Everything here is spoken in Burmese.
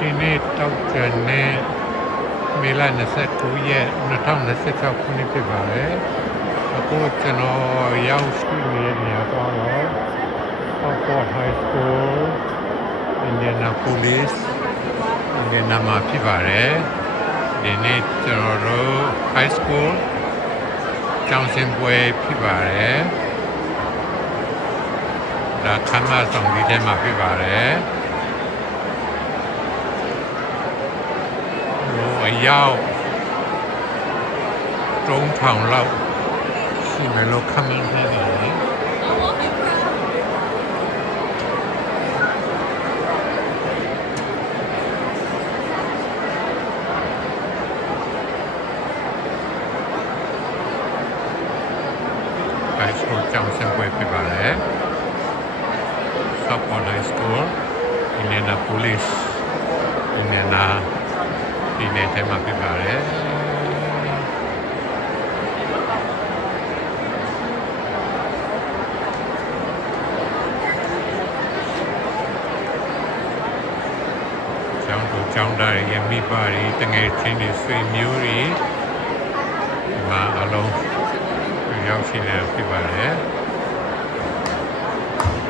ဒီနေ့တောက်ကြတဲ့မေလ29ရက်2026ခုနှစ်ဖြစ်ပါတယ်အခုကျွန်တော်ရောက်ရှိနေတဲ့နေရာကတော့ Oxford High School Indianapolis မှာဖြစ်ပါတယ်ဒီနေ့ကျွန်တော်တို့ High School ကျောင်းဆင်းပွဲဖြစ်ပါတယ်ဒါခမ်းမဆောင်ဒီထဲမှာဖြစ်ပါတယ်အရောက်3000လောက်ရှိမယ်လို့ခန့်မှန်းထားပါတယ်High School ကျောင်းဆင်းပွဲဖြစ်ပါတယ် Oxford High School Indianapolis ဒီနေ့ထဲမှာဖြစ်ပါတယ်ကျောင်းသားရဲ့မိဘတွေတငယ်ချင်းတွေဆွေမျိုးတွေဒီမှာအလုံးရောက်ရှိနေဖြစ်ပါတယ်